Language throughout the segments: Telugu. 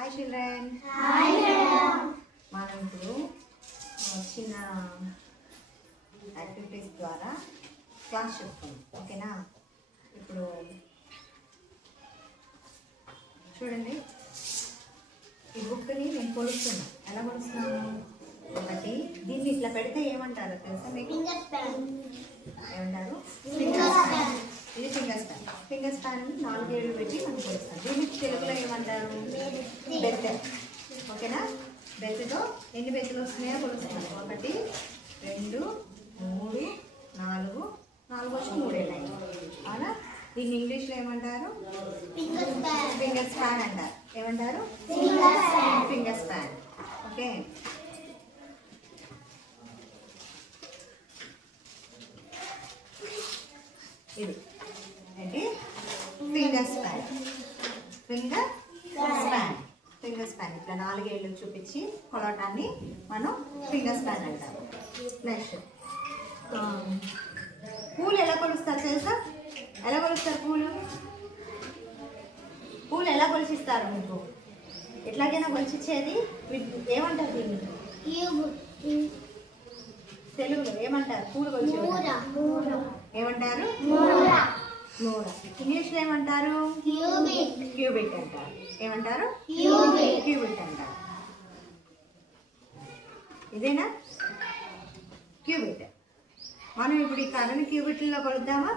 Hi children. Hi madam. మనం ఇప్పుడు చిన్న యాక్టివిటీస్ ద్వారా క్లాస్ చెప్తాం. ఓకేనా? ఇప్పుడు చూడండి, ఈ బుక్ని నేను కొలుస్తున్నాను. ఎలా కొలుస్తున్నాను? ఒకటి దీన్ని ఇట్లా పెడితే ఏమంటారు తెలుసా మీకు? ఏమంటారు? Finger span. ఇది ఫింగర్ స్పాన్. ఫింగర్ స్పాన్ 4 ఏళ్ళు పెట్టి మనం కొలుస్తాం. దీన్ని తెలుగులో ఏమంటారు? బెత్తె. ఓకేనా? బెత్తెతో ఎన్ని బెత్తెలు వస్తున్నాయో కొలుస్తాను. 1 2 3 4 4 వచ్చి 3 ఏళ్ళు. అవునా? దీన్ని ఇంగ్లీష్లో ఏమంటారు? ఫింగర్ స్పాన్ అంటారు. ఏమంటారు? Finger span. ఓకే, ఇది ఏంటి? Finger span. Finger span. Finger span ఇట్లా 4 ఏళ్ళు చూపించి కొలటాన్ని మనం ఫింగర్ స్పాన్ అంటారు. నెక్స్ట్, పూలు ఎలా కొలుస్తారు తెలుసా? ఎలా కొలుస్తారు పూలు? పూలు ఎలా కొలిచిస్తారు మీకు? ఎట్లాగైనా కొలిచిచ్చేది ఏమంటారు? దీన్ని తెలుగులో ఏమంటారు? పూలు కొలిచేది ఏమంటారు? మూర. ఇంగ్లీష్లో ఏమంటారు? క్యూబిట్ అంటారు. ఏమంటారు? క్యూబిట్ అంటారు. ఇదేనా క్యూబిట్? మనం ఇప్పుడు ఈ కర్రని క్యూబిట్లో కొలుద్దామా?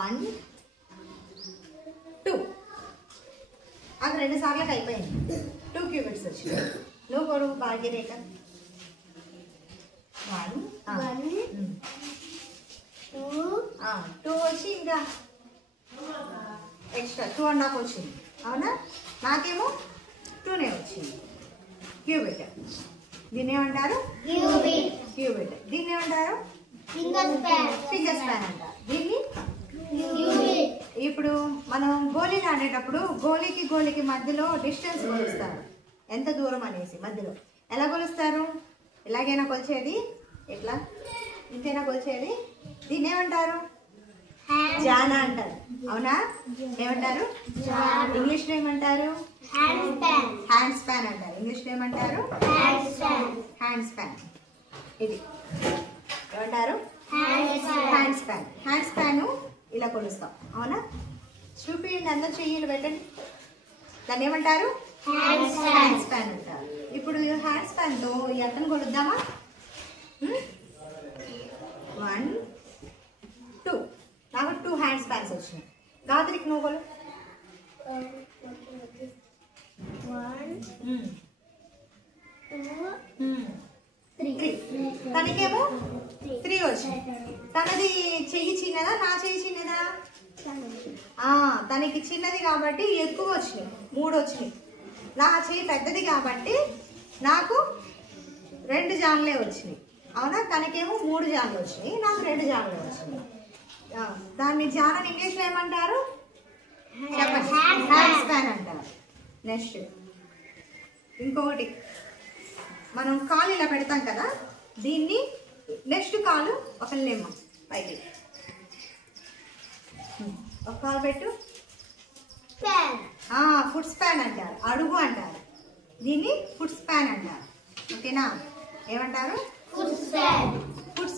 1 2 అది 2 సార్లకు అయిపోయింది. 2 క్యూబిట్స్ వచ్చింది. నువ్వు కొడుకు భాగ్యరేఖ 1 2 వచ్చి ఇంకా ఎక్స్ట్రా 2.5 వచ్చింది. అవునా? నాకేమో 2నే వచ్చింది. క్యూబిట్. దీన్ని ఏమంటారు? క్యూబిట్. దీన్ని ఏమంటారు? ఫింగర్ స్పాన్ అంటారు. దీన్ని ఇప్పుడు మనం గోళీలు ఆడేటప్పుడు గోళీకి గోళీకి మధ్యలో డిస్టెన్స్ కొలుస్తారు. ఎంత దూరం అనేసి మధ్యలో ఎలా కొలుస్తారు? ఎలాగైనా కొలిచేది ఎట్లా? ఇంతైనా కొలిచేది. దీన్ని ఏమంటారు? జానా అంటారు. అవునా? ఏమంటారు? ఇంగ్లీష్లో ఏమంటారు? హ్యాండ్ స్పాన్ అంటారు. ఇంగ్లీష్లో ఏమంటారు? Hand span. ఇది ఏమంటారు? Hand span. హ్యాండ్ స్పాన్ ఇలా కొలుస్తాం. అవునా? చూపించండి, అందరూ చెయ్యిలు పెట్టండి. దాన్ని ఏమంటారు? హ్యాండ్ స్పాన్ అంటారు. ఇప్పుడు హ్యాండ్ స్పాన్తో ఈ అట్టను కొలుద్దామా? 1 2 నాకు 2 హ్యాండ్ స్పాన్స్ వచ్చినాయి. గాత్రికి నువ్వు కొలు. 1 2 3. తనకేమో 3 వచ్చినాయి. తనది చెయ్యి చిన్నదా, నా చెయ్యి చిన్నదా? తనకి చిన్నది కాబట్టి ఎక్కువ వచ్చినాయి, 3 వచ్చినాయి. నా చెయ్యి పెద్దది కాబట్టి నాకు 2 జాన్లే వచ్చినాయి. అవునా? తనకేమో 3 జాన్లు వచ్చినాయి, నాకు 2 జాన్లే వచ్చినాయి. దాన్ని జాన్ ఇంగ్లీష్లో ఏమంటారు? చెప్పండి. హ్యాండ్ స్పాన్ అంటారు. నెక్స్ట్ ఇంకొకటి, మనం కాలు ఇలా పెడతాం కదా, దీన్ని నెక్స్ట్ కాలు ఒక లెమ్మ పైకి ఒక కాలు పెట్టు. ఫుట్ స్పాన్ అంటారు. అడుగు అంటారు. దీన్ని ఫుట్ స్పాన్ అంటారు. ఓకేనా? ఏమంటారు? ఫుట్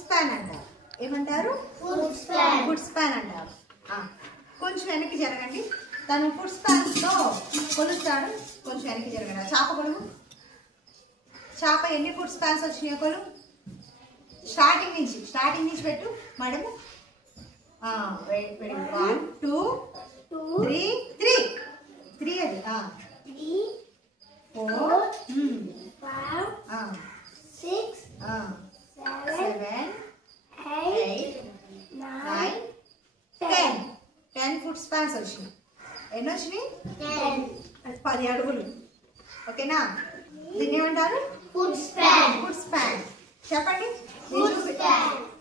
స్పాన్ అంటారు. ఏమంటారు? ఫుట్ స్పాన్ అంటారు. కొంచెం వెనక్కి జరగండి. తను ఫుట్ స్పాన్తో కొలుస్తాడు. కొంచెం వెనక్కి జరగండి. చేప కొలువు. చేప ఎన్ని ఫుట్ స్పాన్స్ వచ్చినాయో కొలు. స్టార్టింగ్ నుంచి పెట్టు మేడము. 1 2 3 3 అది 4 5 6 7 8 9 10 ఫుట్ స్పాన్స్ వచ్చినాయి. ఎన్ని వచ్చినాయి? 10 అడుగులు. ఓకేనా? దీన్ని ఏమంటారు? Foot span. చెప్పండి.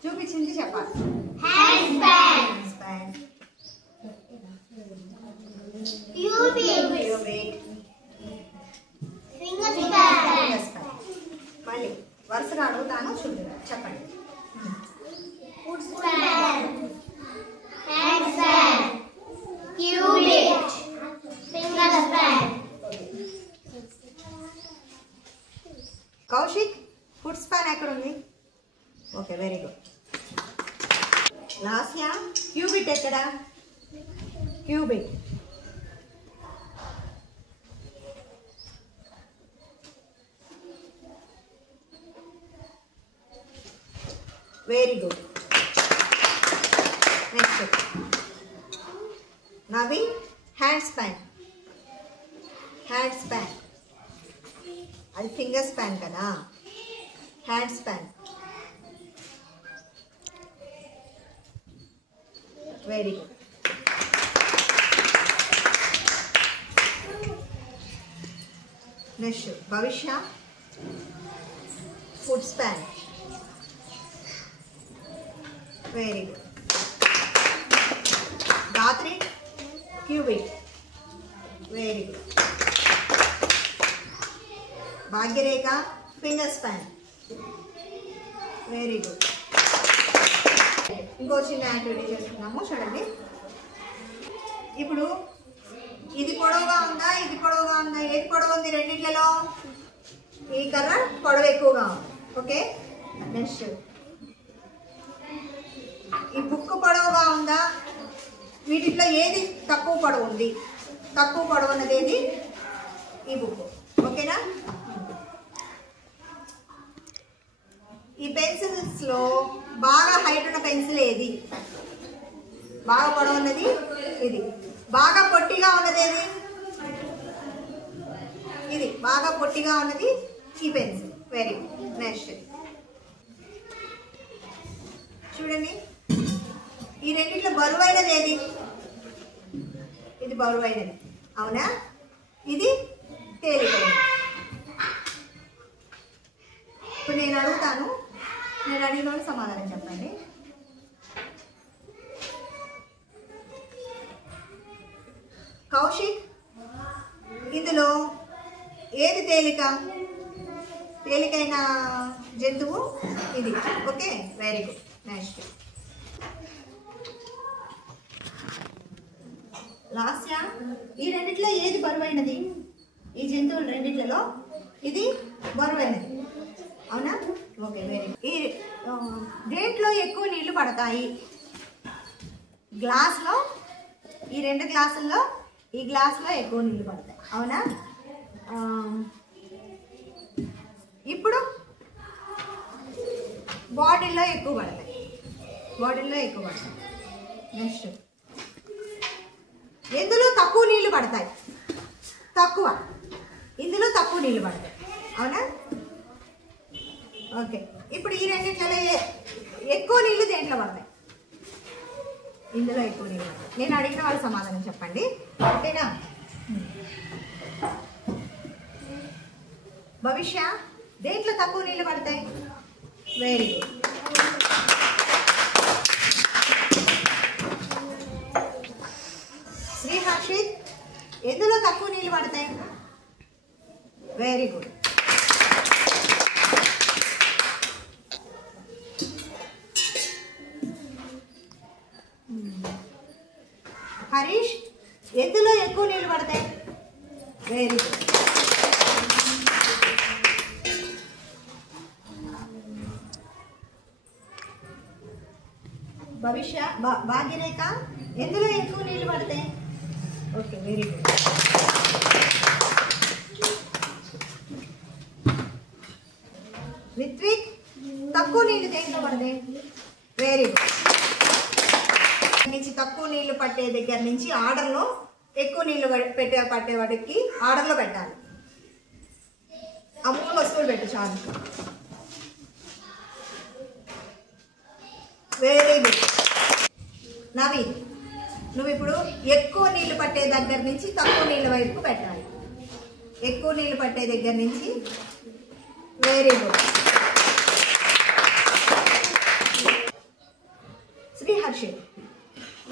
చూపించింది చెప్పాలి. Hand span. Finger span. మళ్ళీ వరుసగా అడుగుతాను, చూడండి. చెప్పండి. Foot span, hand span, cubit, okay very good. Lasya cubit ఎక్కడ? Cubit. Very good. Next Navi hand span. Hand span అది ఫింగర్ స్పాన్ కదా. Hand span. Very good. Next Bhavishya foot span. Very good. Ratri cubit. Very good. Bhagyarekha finger span. Very good. ఇంకో చిన్న యాక్టివిటీ చేస్తున్నాము చూడండి. ఇప్పుడు ఇది పొడవుగా ఉందా, ఇది పొడవుగా ఉందా? ఏది పొడవు ఉంది రెండిట్లలో? ఈ కర్ర పొడవు ఎక్కువగా ఉంది. ఓకే. నెక్స్ట్ ఈ బుక్ పొడవుగా ఉందా? వీటిలో ఏది తక్కువ పొడవు ఉంది? తక్కువ పొడవు ఉన్నది ఏది? ఈ బుక్. ఓకేనా? ఈ పెన్సిల్స్ లో బాగా హైట్ ఉన్న పెన్సిల్ ఏది? బాగా పొడవు ఉన్నది ఇది. బాగా పొట్టిగా ఉన్నది ఏది? ఇది. బాగా పొట్టిగా ఉన్నది ఈ పెన్సిల్. Very good. నెక్స్ట్ చూడండి, ఈ రెండిట్లో బరువైనది ఏది? ఇది బరువైనది. అవునా? ఇది తేలికైనది. ఇప్పుడు నేను అడుగుతాను, నేను అడిగిన సమాధానం చెప్పండి. కౌశిక్, ఇందులో ఏది తేలిక? తేలికైన జంతువు ఇది. Okay very good. Next Lasya, ఈ రెండిట్లో ఏది బరువైనది? ఈ జంతువులు రెండిట్లలో ఇది బరువైనది. అవునా? Okay very good. ఈ దేంట్లో ఎక్కువ నీళ్లు పడతాయి? గ్లాస్లో. ఈ రెండు గ్లాసుల్లో ఈ గ్లాస్లో ఎక్కువ నీళ్లు పడతాయి. అవునా? ఇప్పుడు బాటిల్లో ఎక్కువ పడతాయి. బాటిల్లో ఎక్కువ పడతాయి. నెక్స్ట్ ఎందులో తక్కువ నీళ్లు పడతాయి? తక్కువ. ఇందులో తక్కువ నీళ్లు పడతాయి. అవునా? ఓకే. ఇప్పుడు ఈ రెండిట్లలో ఎక్కువ నీళ్లు దేంట్లో పడతాయి? ఇందులో ఎక్కువ నీళ్ళు పడతాయి. నేను అడిగిన వాళ్ళ సమాధానం చెప్పండి. ఓకేనా? భవిష్య, దేంట్లో తక్కువ నీళ్ళు పడతాయి? Very good. శ్రీ హర్షిత్, ఎందులో తక్కువ నీళ్ళు పడతాయి? Very good. హరీష్, ఎందులో ఎక్కువ నీళ్ళు పడతాయి? Very good. భవిష్య భాగ్యరేఖ, ఎందులో ఎక్కువ నీళ్ళు పడతాయి? Okay very good. రిత్విక్, తక్కువ నీళ్ళు దేంట్లో పడతాయి? Very good. నుంచి తక్కువ నీళ్లు పట్టే దగ్గర నుంచి ఆర్డర్లో ఎక్కువ నీళ్లు పట్టే వాటికి ఆర్డర్లో పెట్టాలి. ఆ 3 వస్తువులు పెట్టు చాలు. Very good. నవీన్, నువ్వు ఇప్పుడు ఎక్కువ నీళ్లు పట్టే దగ్గర నుంచి తక్కువ నీళ్ళ వైపు పెట్టాలి. ఎక్కువ నీళ్లు పట్టే దగ్గర నుంచి. Very good. శ్రీ హర్షిత్,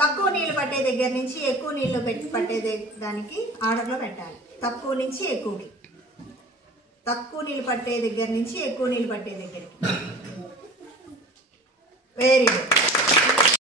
తక్కువ నీళ్ళు పట్టే దగ్గర నుంచి ఎక్కువ నీళ్ళు పట్టే దానికి ఆర్డర్లో పెట్టాలి. తక్కువ నుంచి ఎక్కువకి. తక్కువ నీళ్ళు పట్టే దగ్గర నుంచి ఎక్కువ నీళ్ళు పట్టే దగ్గరికి. Very good.